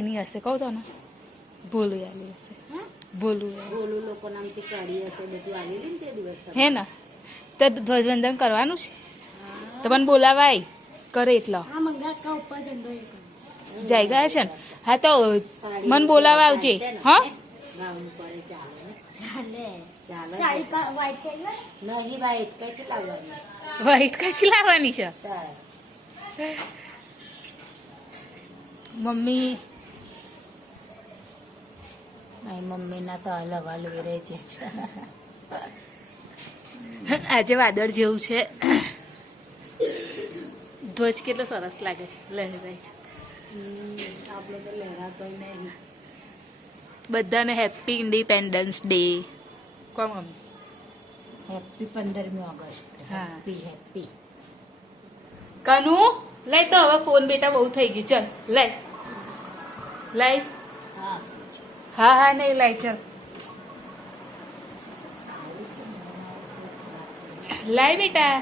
કઈ નહીં હશે કહું તો ને ભોલું આલી હશે ભોલું લોકો નામથી કાઢી હશે બધું આવેલી ને તે દિવસ હે ને તો ધ્વજવંદન કરવાનું છે તમને બોલાવાય કરે એટલો જાય ગયા છે ને હા તો મને બોલાવા આવજે હા વ્હાઈટ કઈથી લાવવાની છે મમ્મી મમ્મીના તો હલવા લોહી છે આજે વાદળ જેવું છે ધ્વજ કેટલો સરસ લાગે છે લહેરાય છે આપણે તો લહેરાતો નહીં બધાને હેપી ઇન્ડિપેન્ડન્સ ડે કોણ મમ્મી હેપી 15મી ઓગસ્ટ હા હેપી કનુ લઈ તો હવે ફોન બેટા બહુ થઈ ગયું ચલ લઈ લઈ હા હા નહીં લઈ ચલ લાય બેટા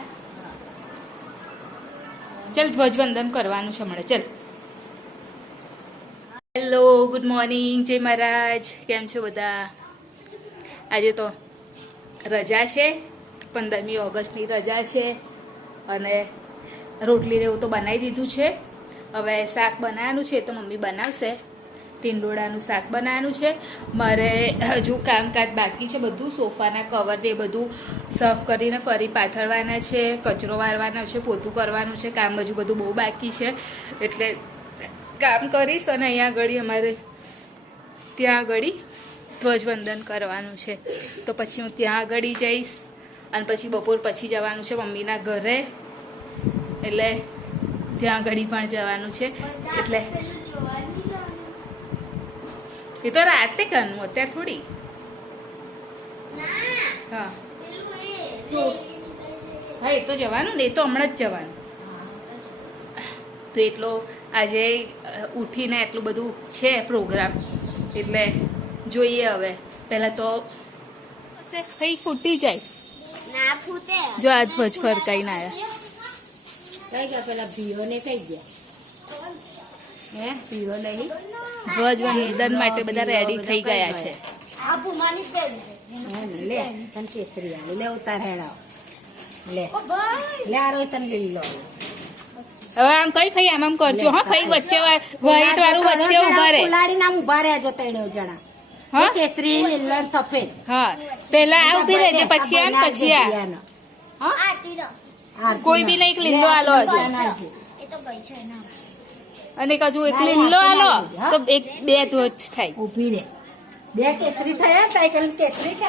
ચલ ધ્વજવંદન કરવાનું છે હમણાં ચલ હેલો ગુડ મોર્નિંગ જય મહારાજ કેમ છો બધા આજે તો રજા છે 15મી ઓગસ્ટની રજા છે અને રોટલી એવું તો બનાવી દીધું છે હવે શાક બનાવવાનું છે તો મમ્મી બનાવશે ટીંડોળાનું શાક બનાવવાનું છે મારે હજુ કામકાજ બાકી છે બધું સોફાના કવર ને બધું સાફ કરીને ફરી પાથરવાના છે કચરો વારવાનો છે પોતું કરવાનું છે કામ હજુ બધું બહુ બાકી છે એટલે કામ કરીશ અને અહીંયા આગળ અમારે ત્યાં આગળ ધ્વજવંદન કરવાનું છે તો પછી હું ત્યાં આગળ જઈશ અને પછી બપોર પછી જવાનું છે મમ્મીના ઘરે એટલે ત્યાં આગળ પણ જવાનું છે એટલે એ તો રાતે કરવું અત્યારે થોડી હા હા એ તો જવાનું ને એ તો હમણાં જ જવાનું તો એટલો આજે ઉઠીને એટલું બધું છે પ્રોગ્રામ એટલે જોઈએ હવે પહેલાં તો કઈ ફૂટી જાય જો આ ધ્વજ ફરકાઈને આવ્યા કઈ ગયા પેલા ભીઓને કઈ ગયા હે ભીઓ નહીં ધ્વજવંદન માટે બધા રેડી થઈ ગયા છે લે તને કેસરી આલી લે ઉતાર હેડાવ લે લે આ રોય તને લીલો હવે આમ કઈ ફઈ આમ કરજો હા ફઈ વચ્ચે વ્હાઈટ વાળું વચ્ચે ઉભા રહે કુલાડી નામ ઉભા રહેજો તૈણો જણા હા કેસરી લીલો સફેદ હા પહેલા આ ઉભી રહેજે પછી આ ને પછી આ હા કોઈ બી નહીં લીલો આલો હજુ અને હજુ એક લીલો આલો તો એક બે ધ્વજ થાય ઊભી રે બે કેસરી થયા સાયકલ કેસરી છે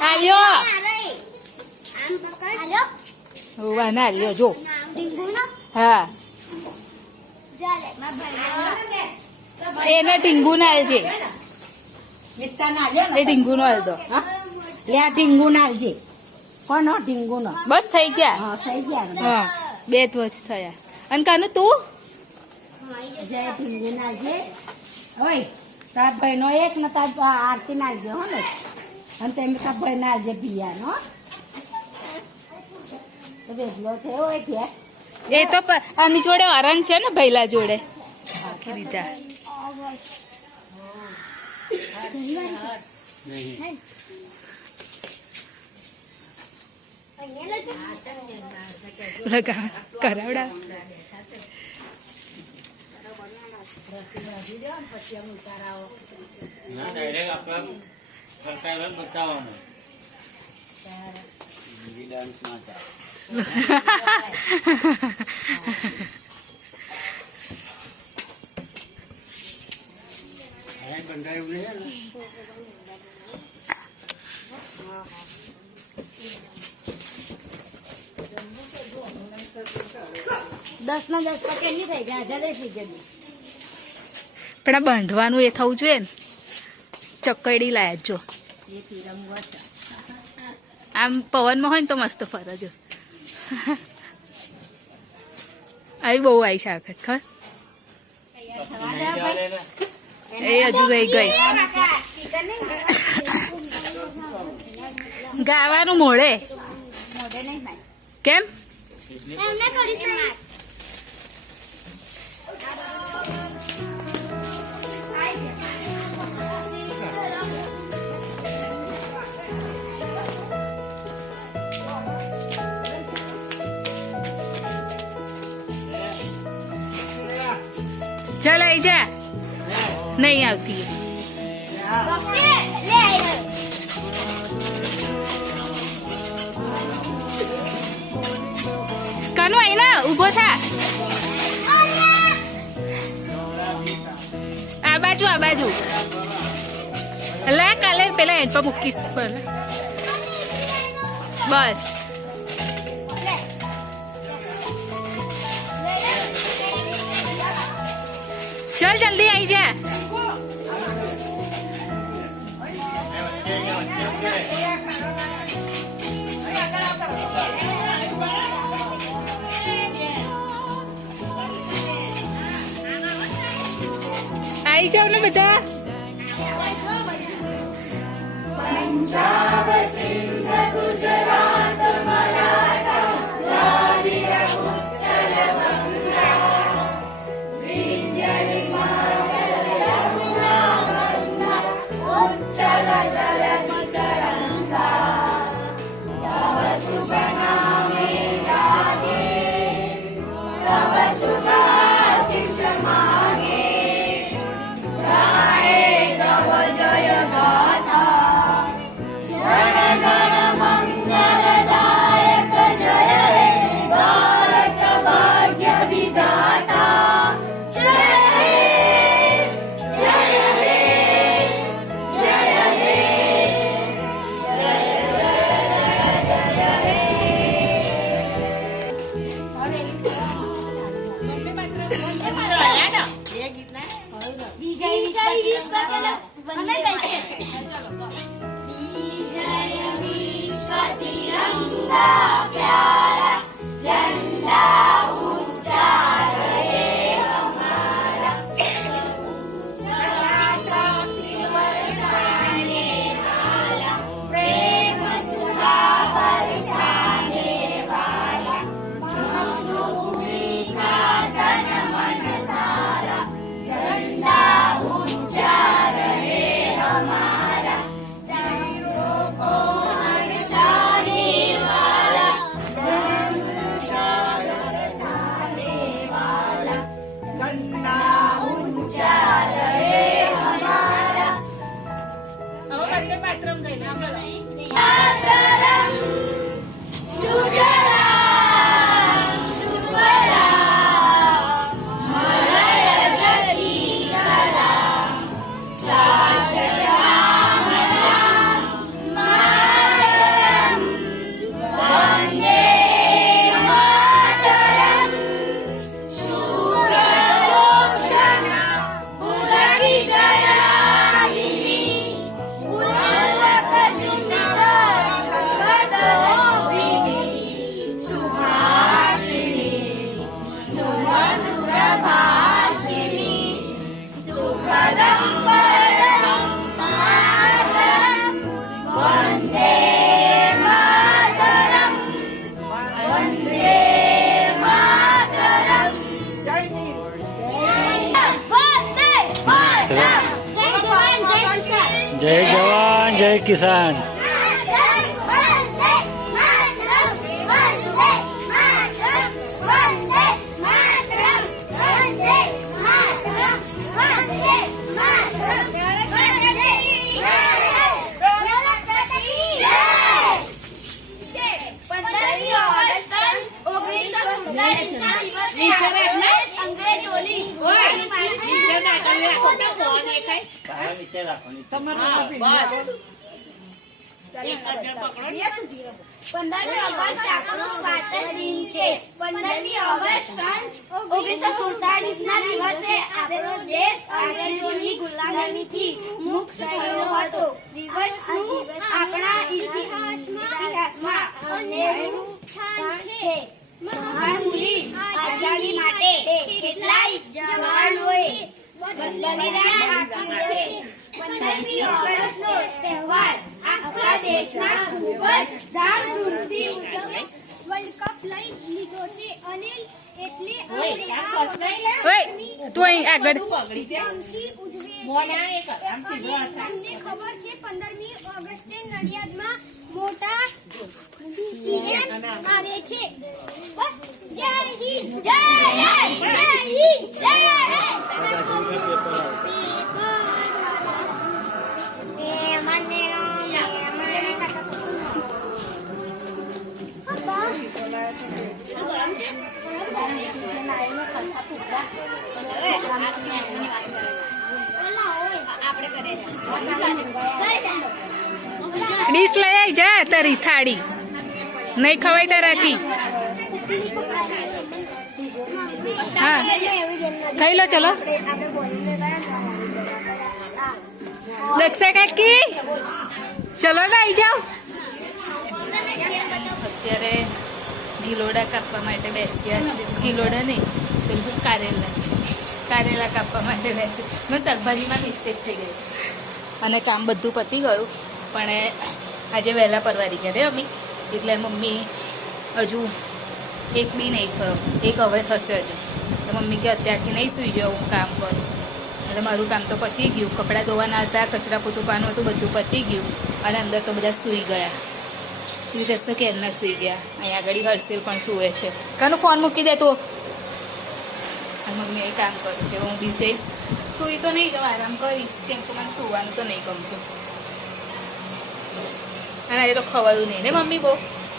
આલ્યો હોવા ના આલ્યો જો હા એને ઢીંગુ ના આલજે એ ઢીંગુ નો આલ દો લે આ ઢીંગુ ના આલજે કોનો ઢીંગુ નો બસ થઈ ગયા હા થઈ ગયા હા બે ધ્વજ થયા અને કાનું તું જય ઢીંગુ ના આલજે ઓય તાર ભાઈ નો એક ને તાર આરતી ના આલજે હો ને અને તેમ તાર ભાઈ ના આલજે પિયા નો તો બેસલો છે ઓય કે એ તો આની જોડે અરણ છે ને ભૈલા જોડે રાખી દીધા લગા કરાવડા દસ ના 10 તો કેટલી થઈ ગયા 1000 થઈ ગયા પણ આ બાંધવાનું એ થવું જોઈએ ને ચકડી લાયા જો એ તિરંગો છે આમ પવનમાં હોય ને તો મસ્ત ફરે જો આવી બહુ આવી છે આખત ખર એ હજુ રહી ગઈ ગાવાનું મોડે કેમ ચાલ આઈ જા નહીં આવતી કાનુ આઈ ના ઊભો થા આ બાજુ લા કાલે પેલા એન પર મૂકીશ પર બસ चल जल्दी आई जा आई जाओ ना बेटा पंजाब सिंध गुजरात मराठा द्राविड़ उत्कल गंगा विंध्य हिमाचल यमुना गंगा उच्चल जलधि तरंगा तव शुभ नामे गाहे तव शुभ आशीष मांगे गाए तव जय गाथा जन गण मंगलदायक जय हे भारत भाग्य विधाता जय हे जय हे जय हे विजय विश्व तिरंगा प्यारा झंडा ऊंचा रहे हमारा शक्ति बरसाने वाला प्रेम सुधा बरसाने वाला भूमि का तन मन सारा झंडा ऊंचा रहे हमारा चारों को हंसाने वाला बरसाने वाला झंडा ऊंचा रहे हमारा वंदे मातरम गायला चलो मातरम सुजला सुफला मलय जशीतला साश्यामलां मातरं वन्दे मातरं शुभ्रजोत्स्ना पुलकितयामिनी पुलकसुन्दरशोभिनी सुभाषिणी सुमधुरभाषिणी सुखदं वरदं मातरं वन्दे मातरं वन्दे मातरं वन्दे मातरं जय जवान जय किसान પંદરમી ઓગસ્ટ આપણો સ્વાતંત્ર્ય દિન છે. 15મી ઓગસ્ટ સન 1947 ના દિવસે આપણો દેશ અંગ્રેજોની ગુલામીથી મુક્ત થયો હતો. દિવસનું આપણા ઇતિહાસમાં અનેરું સ્થાન છે. મહામૂલી આઝાદી માટે કેટલાય જવાનોએ બલિદાન આપ્યું છે. 15મી ઓગસ્ટનો તહેવાર આખા દેશમાં ખૂબ જ ધામધૂમથી ઉજવે વર્લ્ડ કપ લઈ લીધો છે અને એટલે આપણે આ ઓય તું અહીં આગળ ધામથી ઉજવીએ છીએ. તમને ખબર છે 15મી ઓગસ્ટે નડિયાદમાં મોટા સીએમ આવે છે બસ જય હિન્દ જય હિન્દ જય હિન્દ જય ડીશ લઈ આવી જા તારી થાળી નહીં ખવાય તારાથી હા ખાઈ લો ચલો દક્ષા કાકી ચલો ને આવી જાઓ અત્યારે ગિલોડા કાપવા માટે બેસ્યા છે ગિલોડા નહીં પેલું કારેલા કાપવા માટે બેસે મેં શાકભાજીમાં મિસ્ટેક થઈ ગઈ છે અને કામ બધું પતી ગયું પણ આજે વહેલા પરવારી ગયા રે અમ્મી એટલે મમ્મી હજુ એક બી નહીં થયો એક હવે થશે હજુ તો મમ્મી કે અત્યારથી નહીં સૂઈ જાઉં હું કામ કરું એટલે મારું કામ તો પતી ગયું કપડાં ધોવાના હતા કચરા પોતું પાનું હતું બધું પતી ગયું અને અંદર તો બધા સૂઈ ગયા રીતે તો કેરના સૂઈ ગયા અહીંયા આગળ હર્ષિલ પણ સૂવે છે કાનું ફોન મૂકી દે તું મમ્મી એ કામ કરે છે હું બી જઈશ સૂઈ તો નહીં જાઉં આરામ કરીશ કેમ કે મને સૂવાનું તો નહીં ગમતું અને આજે તો ખવાયું નહીં ને મમ્મી બહુ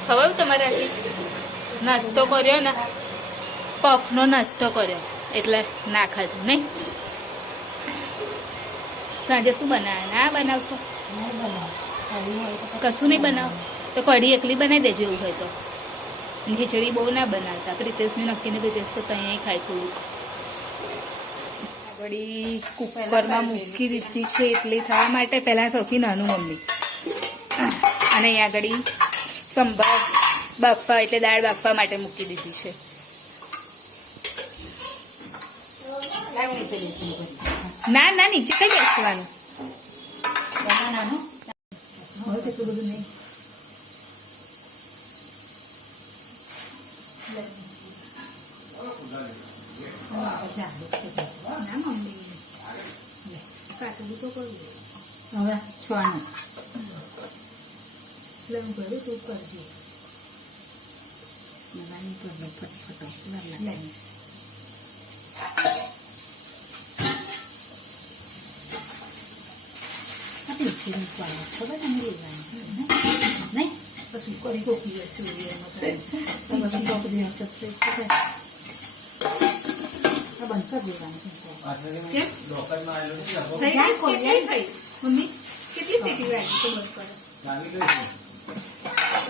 ખવાયું તમારાથી નાસ્તો કર્યો ને પફનો નાસ્તો કર્યો એટલે ના ખાધું નહીં સાંજે શું બનાવે ના બનાવશો કશું નહીં બનાવો તો કઢી એકલી બનાવી દેજો એવું હોય તો ખીચડી બહુ ના બનાવતા પ્રિતેશની નક્કીને પ્રિતેશ તો ત્યાં ખાય થોડુંક કઢી કુકરમાં મૂકી દીધી છે એટલી થવા માટે પહેલાં સૌથી નાનું મમ્મી અને અહીંયા આગળ સંભાર બાફવા એટલે દાળ બાફવા માટે મૂકી દીધી છે ના ના નીચે કઈ બેસવાનું હવે છોડનું મમ્મી કેટલી સીટી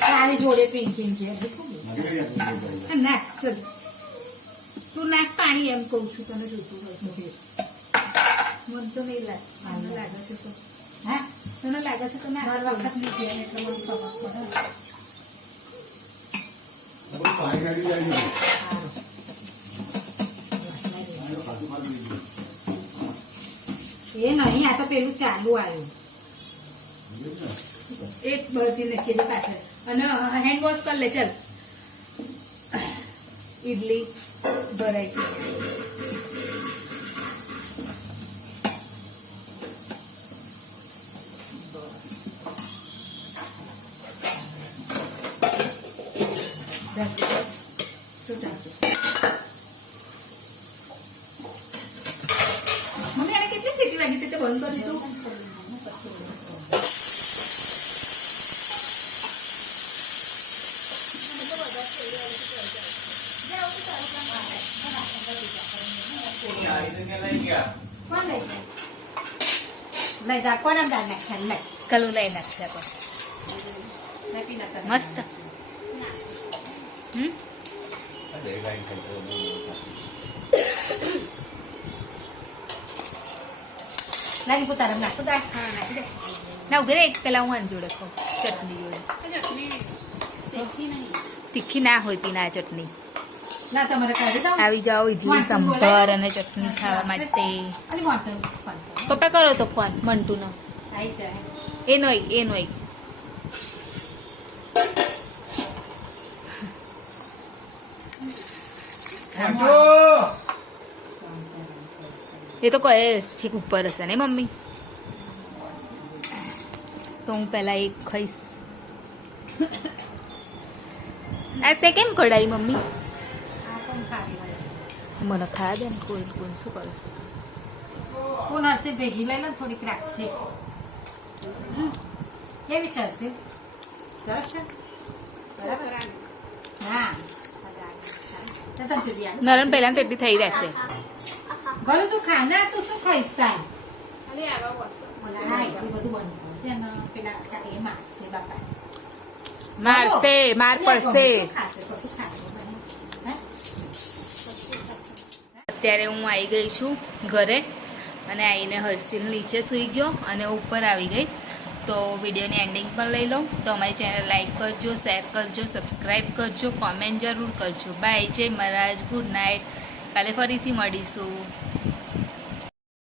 વાગી જોડે પિંકી નાખ ચલ તું નાખ પાણી એમ કહું છું તને જોતું હોય તો મને તો નહીં લાગે મને લાગે છે તો હા તને લાગે છે તો ના વખત નહીં ગયા એટલે મને ખબર પડે એ નહીં આ તો પેલું ચાલુ આવ્યું એક બધી નાખી દે પાછળ અને હેન્ડ વોશ કરી લે ચાલ ઇડલી ભરાય છે મમ્મી આને કેટલી સીટી લાગી હતી તે બંધ કરી દીધું લઈ જા કોણ દાળ નાખ્યા લઈ કલું લઈ નાખ્યા પણ મસ્ત લાગી પોતાના નાખું દાળ ના ઉભી રે એક પેલા હું આની જોડે ખાઉં ચટણી જોડે તીખી ના હોય પીના ચટણી ના તમારે કરી દઉં આવી જાઓ ઇડલી સંભાર અને ચટણી ખાવા માટે અને મોટો ફોન કરો પપ્પા કરો તો ફોન મંટુનો આવી જાય એ નોય એ તો કહે છે ઉપર હશે ને મમ્મી તો હું પહેલા એક ખાઈશ આ તે કેમ કઢાઈ મમ્મી આ પણ ખાવી હોય મને ખાવા દે ને કોઈ કોઈ શું કરીશ હું નરસી ભેગી લઈ લો થોડીક રાખજે કેવી છે હરસી સરસ છે બરાબર હા તો તમ જુદી આ નરમ પહેલા તો એટલી થઈ રહેશે ગોલુ તું ખાના તું શું ખાઈશ તાય હા એટલું બધું બંધ કર તેને પેલા કાકે મારશે બાપા મારશે માર પડશે શું ખાશે કશું ખાશે હે અત્યારે હું આવી ગઈ છું ઘરે અને આવીને હર્ષિલ નીચે સૂઈ ગયો અને ઉપર આવી ગઈ તો વિડીયોની એન્ડિંગ પણ લઈ લઉં તો અમારી ચેનલ લાઈક કરજો શેર કરજો સબસ્ક્રાઈબ કરજો કોમેન્ટ જરૂર કરજો બાય જય મહારાજ ગુડ નાઇટ કાલે ફરીથી મળીશું